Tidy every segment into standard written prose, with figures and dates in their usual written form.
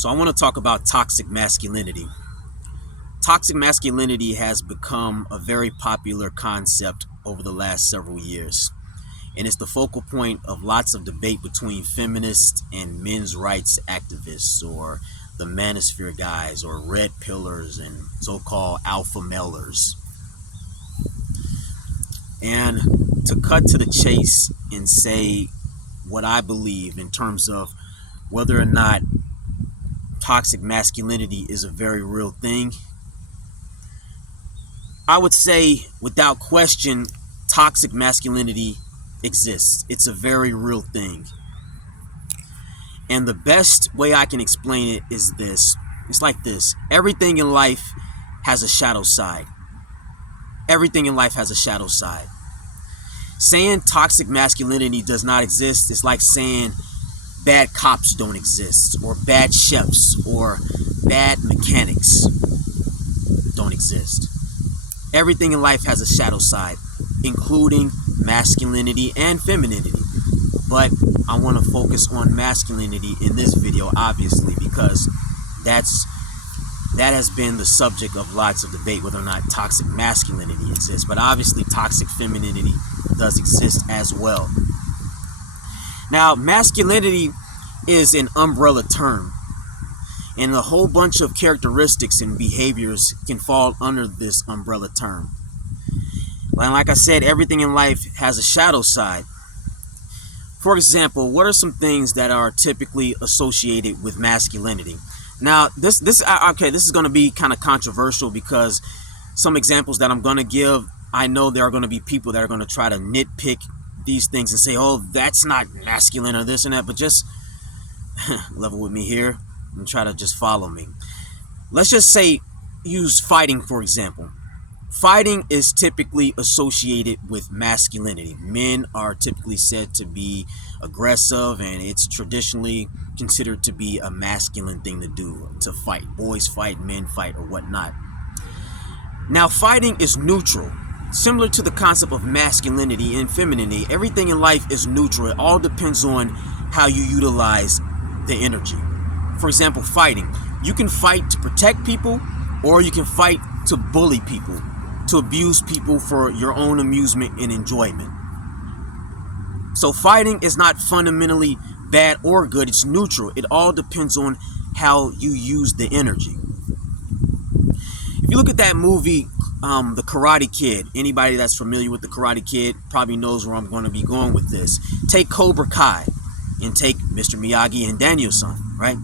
So I want to talk about toxic masculinity. Toxic masculinity has become a very popular concept over the last several years, and it's the focal point of lots of debate between feminists and men's rights activists, or the manosphere guys, or red pillars, and so-called alpha mailers. And to cut to the chase and say what I believe in terms of whether or not toxic masculinity is a very real thing, I would say without question, toxic masculinity exists. It's a very real thing. And the best way I can explain it is this. It's like this. Everything in life has a shadow side. Everything in life has a shadow side. Saying toxic masculinity does not exist is like saying bad cops don't exist, or bad chefs, or bad mechanics don't exist. Everything in life has a shadow side, including masculinity and femininity. But I want to focus on masculinity in this video, obviously, because that has been the subject of lots of debate, whether or not toxic masculinity exists. But obviously toxic femininity does exist as well. Now, masculinity is an umbrella term, and a whole bunch of characteristics and behaviors can fall under this umbrella term. And like I said, everything in life has a shadow side. For example, what are some things that are typically associated with masculinity? Now, this is going to be kind of controversial, because some examples that I'm going to give, I know there are going to be people that are going to try to nitpick these things and say, oh, that's not masculine or this and that, but just level with me here and try to just follow me. Let's just say, use fighting, for example. Fighting is typically associated with masculinity. Men are typically said to be aggressive, and it's traditionally considered to be a masculine thing to do, to fight. Boys fight, men fight, or whatnot. Now, fighting is neutral. Similar to the concept of masculinity and femininity, everything in life is neutral. It all depends on how you utilize the energy. For example, fighting. You can fight to protect people, or you can fight to bully people, to abuse people for your own amusement and enjoyment. So fighting is not fundamentally bad or good. It's neutral. It all depends on how you use the energy. If you look at that movie, The Karate Kid, anybody that's familiar with The Karate Kid probably knows where I'm going to be going with this. Take Cobra Kai and take Mr. Miyagi and Daniel-san, right?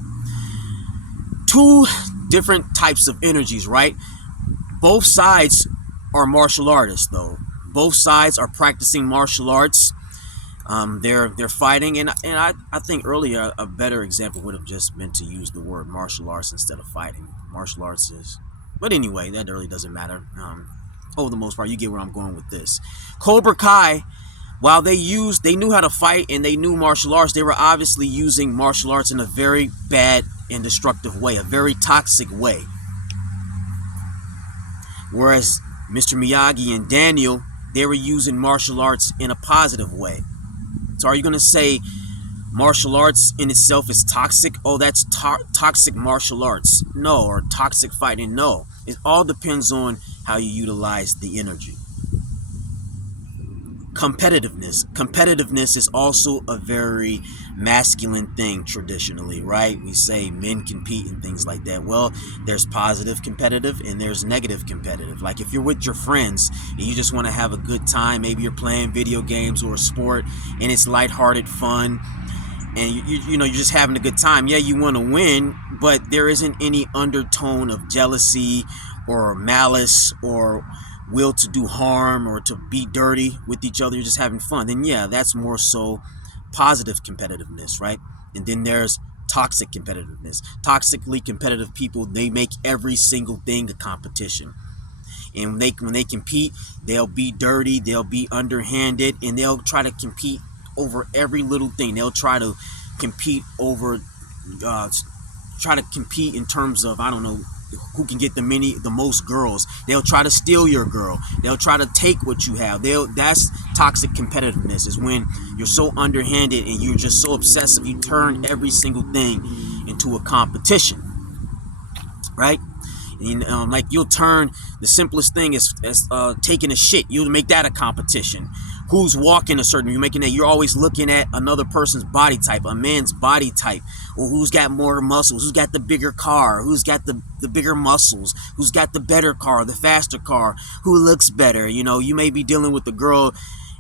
Two different types of energies, right? Both sides are martial artists, though. Both sides are practicing martial arts. They're fighting, and I think earlier a better example would have just been to use the word martial arts instead of fighting. Martial arts is, but anyway, that really doesn't matter. Over the most part, you get where I'm going with this. Cobra Kai, while they knew how to fight and they knew martial arts, they were obviously using martial arts in a very bad and destructive way, a very toxic way. Whereas Mr. Miyagi and Daniel, they were using martial arts in a positive way. So are you going to say martial arts in itself is toxic? Oh, that's toxic martial arts. No. Or toxic fighting. No. It all depends on how you utilize the energy. Competitiveness is also a very masculine thing traditionally, right? We say men compete and things like that. Well, there's positive competitive and there's negative competitive. Like if you're with your friends and you just want to have a good time, maybe you're playing video games or a sport and it's lighthearted fun, and you're just having a good time. Yeah, you want to win, but there isn't any undertone of jealousy or malice or will to do harm or to be dirty with each other. You're just having fun. Then yeah, that's more so positive competitiveness, right? And then there's toxic competitiveness. Toxically competitive people, they make every single thing a competition. And when they compete, they'll be dirty, they'll be underhanded, and they'll try to compete over every little thing. They'll try to compete over, in terms of, I don't know, who can get the most girls. They'll try to steal your girl. They'll try to take what you have. That's toxic competitiveness, is when you're so underhanded and you're just so obsessive. You turn every single thing into into a competition, right? And, like you'll turn the simplest thing as taking a shit. You'll make that a competition. Who's walking a certain, you're making that. You're always looking at another person's body type, a man's body type, or who's got more muscles, who's got the bigger car, who's got the bigger muscles, who's got the better car, the faster car, who looks better. You may be dealing with a girl,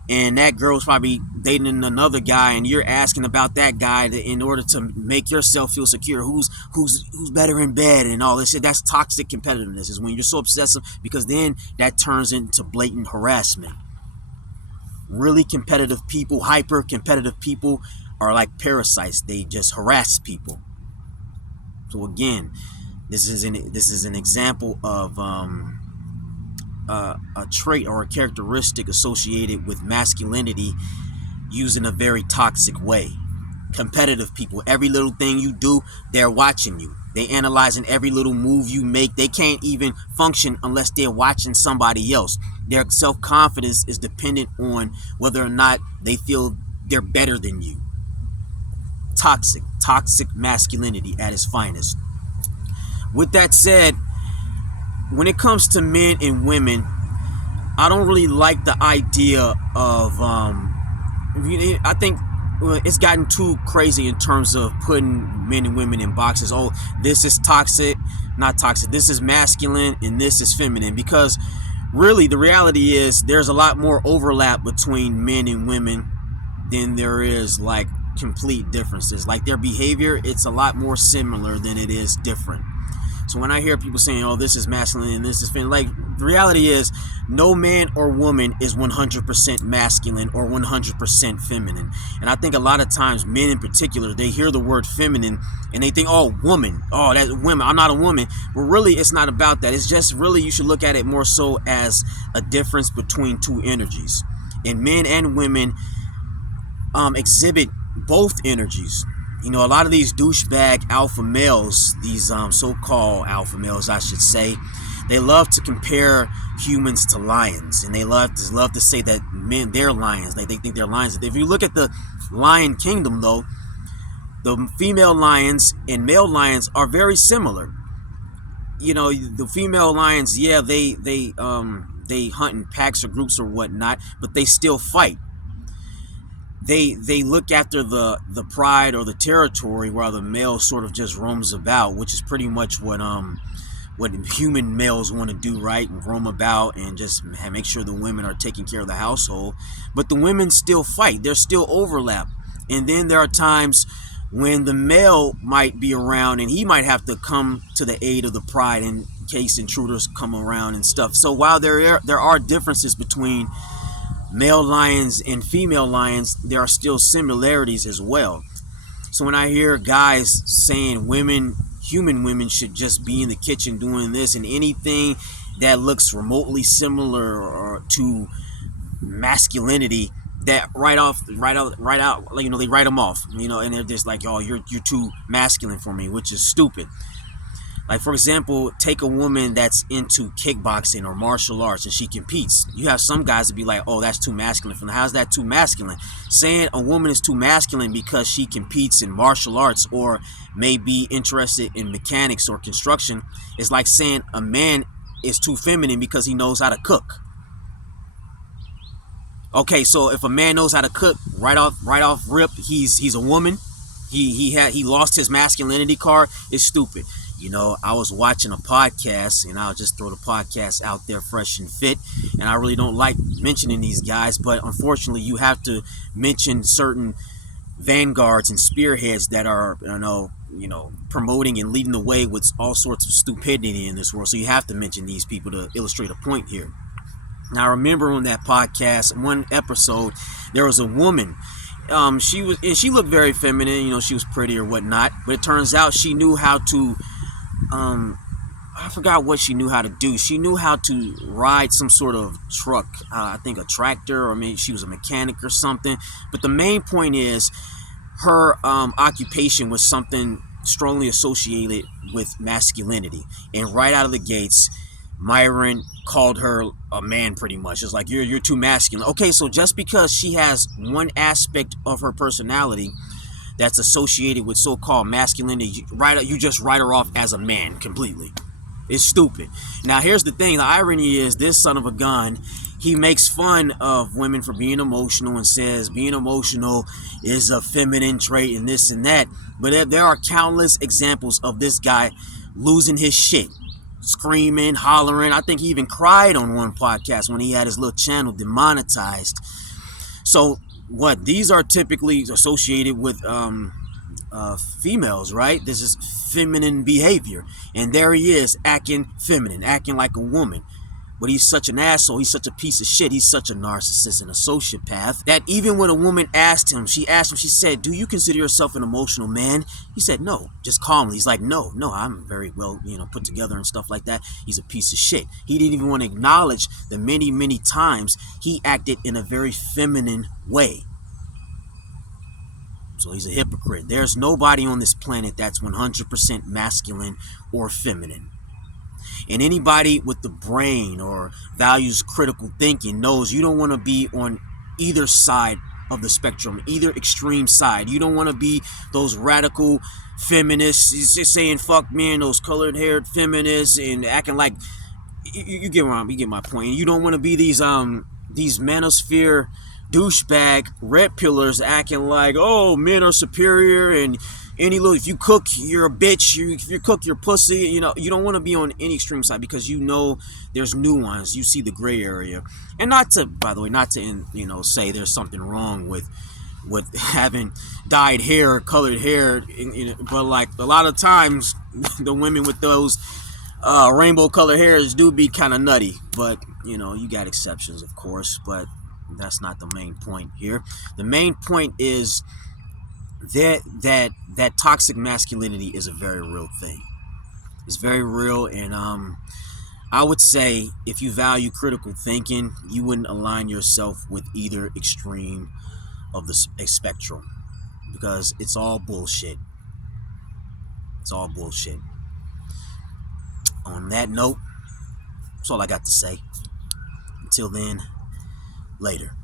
and that girl's probably dating another guy, and you're asking about that guy in order to make yourself feel secure. Who's better in bed and all this shit. That's toxic competitiveness, is when you're so obsessive, because then that turns into blatant harassment. Really competitive people, hyper competitive people, are like parasites. They just harass people. So again, this is an example of a trait or a characteristic associated with masculinity used in a very toxic way. Competitive people, every little thing you do, they're watching you. They analyzing every little move you make. They can't even function unless they're watching somebody else. Their self-confidence is dependent on whether or not they feel they're better than you. Toxic masculinity at its finest. With that said, when it comes to men and women, I don't really like the idea of, I think it's gotten too crazy in terms of putting men and women in boxes. Oh, this is toxic, not toxic. This is masculine and this is feminine. Because really the reality is there's a lot more overlap between men and women than there is like complete differences. Like their behavior, it's a lot more similar than it is different. So when I hear people saying, oh, this is masculine and this is feminine, like the reality is no man or woman is 100% masculine or 100% feminine. And I think a lot of times men in particular, they hear the word feminine and they think, oh, woman, oh, that's women, I'm not a woman. But really, it's not about that. It's just really, you should look at it more so as a difference between two energies. And men and women exhibit both energies. A lot of these douchebag alpha males, these so-called alpha males, I should say, they love to compare humans to lions, and they love to say that men, they're lions. They think they're lions. If you look at the lion kingdom, though, the female lions and male lions are very similar. The female lions, yeah, they hunt in packs or groups or whatnot, but they still fight. They look after the pride or the territory, while the male sort of just roams about, which is pretty much what human males want to do, right? And roam about and just make sure the women are taking care of the household. But the women still fight. There's still overlap. And then there are times when the male might be around and he might have to come to the aid of the pride in case intruders come around and stuff. So while there are differences between male lions and female lions, there are still similarities as well. So when I hear guys saying human women should just be in the kitchen doing this, and anything that looks remotely similar or to masculinity, that right out, they write them off, and they're just like, oh, you're too masculine for me, which is stupid. Like, for example, take a woman that's into kickboxing or martial arts and she competes. You have some guys that be like, oh, that's too masculine for them. How's that too masculine? Saying a woman is too masculine because she competes in martial arts or may be interested in mechanics or construction is like saying a man is too feminine because he knows how to cook. Okay, so if a man knows how to cook, right off rip, he's a woman. He lost his masculinity card. It's stupid. I was watching a podcast, and I'll just throw the podcast out there fresh and fit. And I really don't like mentioning these guys, but unfortunately, you have to mention certain vanguards and spearheads that are, promoting and leading the way with all sorts of stupidity in this world. So you have to mention these people to illustrate a point here. Now, I remember on that podcast, one episode, there was a woman. She looked very feminine. She was pretty or whatnot. But it turns out she knew how to. I forgot what she knew how to do. She knew how to ride some sort of truck. I think a tractor, or maybe she was a mechanic or something. But the main point is her occupation was something strongly associated with masculinity. And right out of the gates, Myron called her a man pretty much. It's like, you're too masculine. Okay, so just because she has one aspect of her personality that's associated with so-called masculinity, you just write her off as a man completely. It's stupid. Now, here's the thing. The irony is this son of a gun, he makes fun of women for being emotional and says being emotional is a feminine trait and this and that. But there are countless examples of this guy losing his shit, screaming, hollering. I think he even cried on one podcast when he had his little channel demonetized. So what? These are typically associated with females, right? This is feminine behavior, and there he is acting feminine, acting like a woman. But he's such an asshole, he's such a piece of shit, he's such a narcissist and a sociopath that even when a woman asked him, she said, do you consider yourself an emotional man? He said no, just calmly. He's like, no, I'm very well, put together and stuff like that. He's a piece of shit. He didn't even want to acknowledge the many times he acted in a very feminine way. So he's a hypocrite. There's nobody on this planet that's 100% masculine or feminine. And anybody with the brain or values critical thinking knows you don't want to be on either side of the spectrum, either extreme side. You don't want to be those radical feminists just saying fuck men, those colored haired feminists and acting like you get my point. You don't want to be these manosphere douchebag red pillars acting like, oh, men are superior and if you cook, you're a bitch. If you cook, you're pussy. You don't want to be on any extreme side because there's nuance. You see the gray area, and by the way, not to say there's something wrong with having dyed hair, colored hair, but like a lot of times the women with those rainbow colored hairs do be kind of nutty. But you got exceptions, of course, but that's not the main point here. The main point is that toxic masculinity is a very real thing. It's very real, and I would say if you value critical thinking, you wouldn't align yourself with either extreme of the spectrum because it's all bullshit. It's all bullshit. On that note, that's all I got to say. Until then, later.